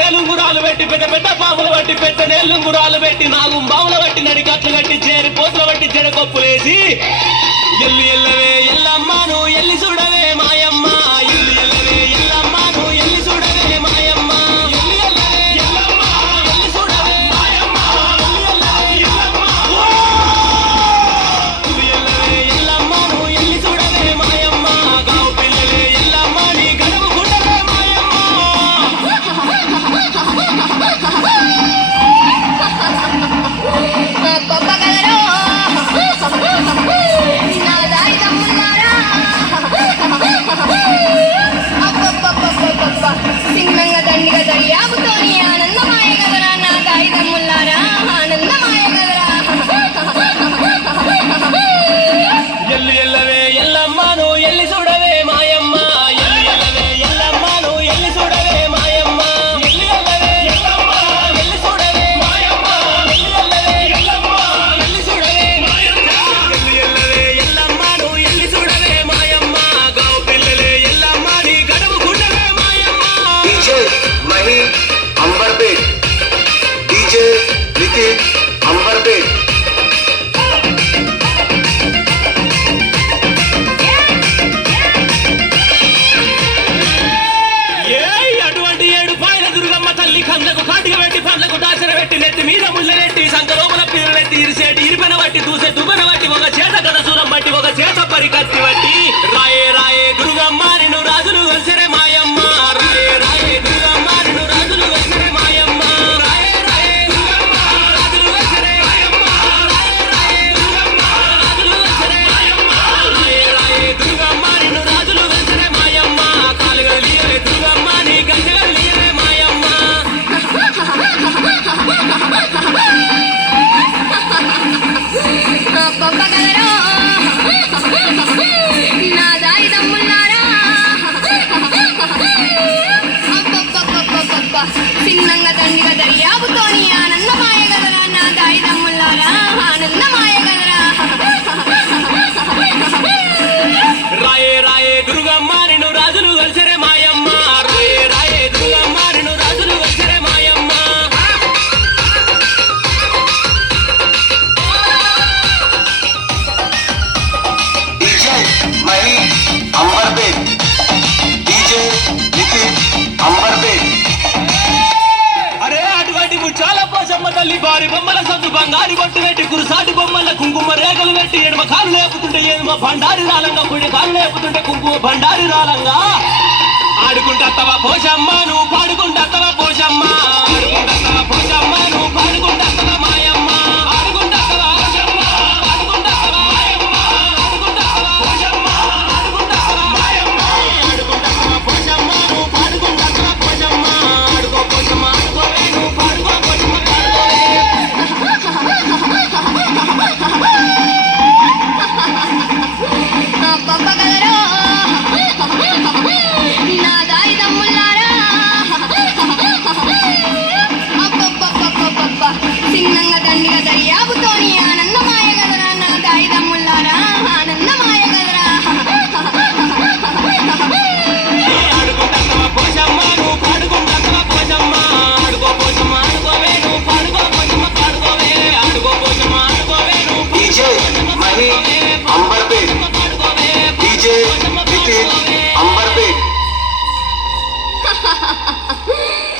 నేలుంగురాలు పెట్టి పెద్ద పెద్ద పాములు బట్టి పెద్ద నేలుంగురాలు పెట్టి నాగు బావుల బట్టి నడికట్లు కట్టి చేరి పోతుల బట్టి జడకొప్పులేసి ఎల్లు ఎల్లవే ఎల్లమ్మను ఎల్లి చూడవే మాయమ్మ ఎల్లు ఎల్లవే ఎల్లమ్మను ఎల్లి చూడవే మాయమ్మ ఎల్లు ఎల్లవే ఎల్లమ్మ ఎల్లి చూడవే మాయమ్మ ఎల్లు ఎల్లవే ఎల్లమ్మ ఎల్లు ఎల్లవే ఎల్లమ్మను ఎల్లి చూడవే మాయమ్మ గావు పిల్లలే ఎల్లమ్మ నీ గడువు గుండవే మాయమ్మ సింగంగా దండిగా దర్యాబుతోని ఆనందమాయ కదరా నా దాయిదమ్ముల్లారా ఆనందమాయ కదరా ఎల్లు ఎల్లవే ఎల్లమ్మను ఎల్లి చూడవే మాయమ్మ ఎల్లు ఎల్లవే ఎల్లమ్మను ఎల్లి చూడవే మాయమ్మ ఎల్లు ఎల్లవే ఎల్లమ్మ ఎల్లి చూడవే మాయమ్మ ఎల్లు ఎల్లవే ఎల్లమ్మ ఎల్లి చూడవే మాయమ్మ ఎల్లు ఎల్లవే ఎల్లమ్మను ఎల్లి చూడవే మాయమ్మ గావు పిల్లలే ఎల్లమ్మ నీ గడువు గుండవే మాయమ్మ डीजे मही अंबरपेट डीजे नितिन अंबरपेट ఏయ్ అటువంటి ఏడు పాయల దుర్గమ్మ తల్లి కందకు కాటిక పెట్టి పండ్లకు దాచర పెట్టి నెత్తి మీద ముళ్ళెట్టి సంకలోపల పీరులెత్తి ఇరిసేటి ఇరిపెన బట్టి దూసే దువ్వెన బట్టి ఒక చేత కదసూరం బట్టి ఒక చేత పరికత్తి బట్టి రాయే రాయే దుర్గమ్మ నిన్ను రాజులు కలిసరే మాయమ్మ రాయే రాయే దుర్గమ్మ నిన్ను రాజులు కలిసరే మాయమ్మ రాయే రాయే దుర్గమ్మ రాజులు కలిసరే మాయమ్మ రాయే రాయే దుర్గమ్మ రాజులు కలిసరే మాయమ్మ రాయే రాయే దుర్గమ్మ నిన్ను రాజులు కలిసరే మాయమ్మ కాలుగలు లీయవే దుర్గమ్మ నీ గంటలు లీయవే మాయమ్మ పంపగలరో నా దాయిదమ్ముల్లారా సింగంగా దండిగా దర్యాబుతోని ఆనందమాయ కదరా నా దాయిదమ్ముల్లారా ఆనందమాయ కదరా రాయే రాయే దుర్గమ్మ నిన్ను రాజులు కలిసరే మాయమ్మ రాయే రాయే దుర్గమ్మ నిన్ను రాజులు కలిసరే మాయమ్మ डीजे मही अंबरपेट डीजे नितिन अंबरपेट అరే అటువంటి ముచ్చాల పోసమ్మ తల్లి బారి బొమ్మల సొంత బంగారి బొట్టు పెట్టి కురుసాటి బొమ్మల కుంకుమ రేఖలు పెట్టి ఎడమ కాలు లేపుతుంటే ఏమో బండారి రాలంగా కుడి కాలు లేపుతుంటే కుంకుమ బండారి రాలంగా ఆడుకుంటా పోసమ్మ నువ్వు పాడుకుంటా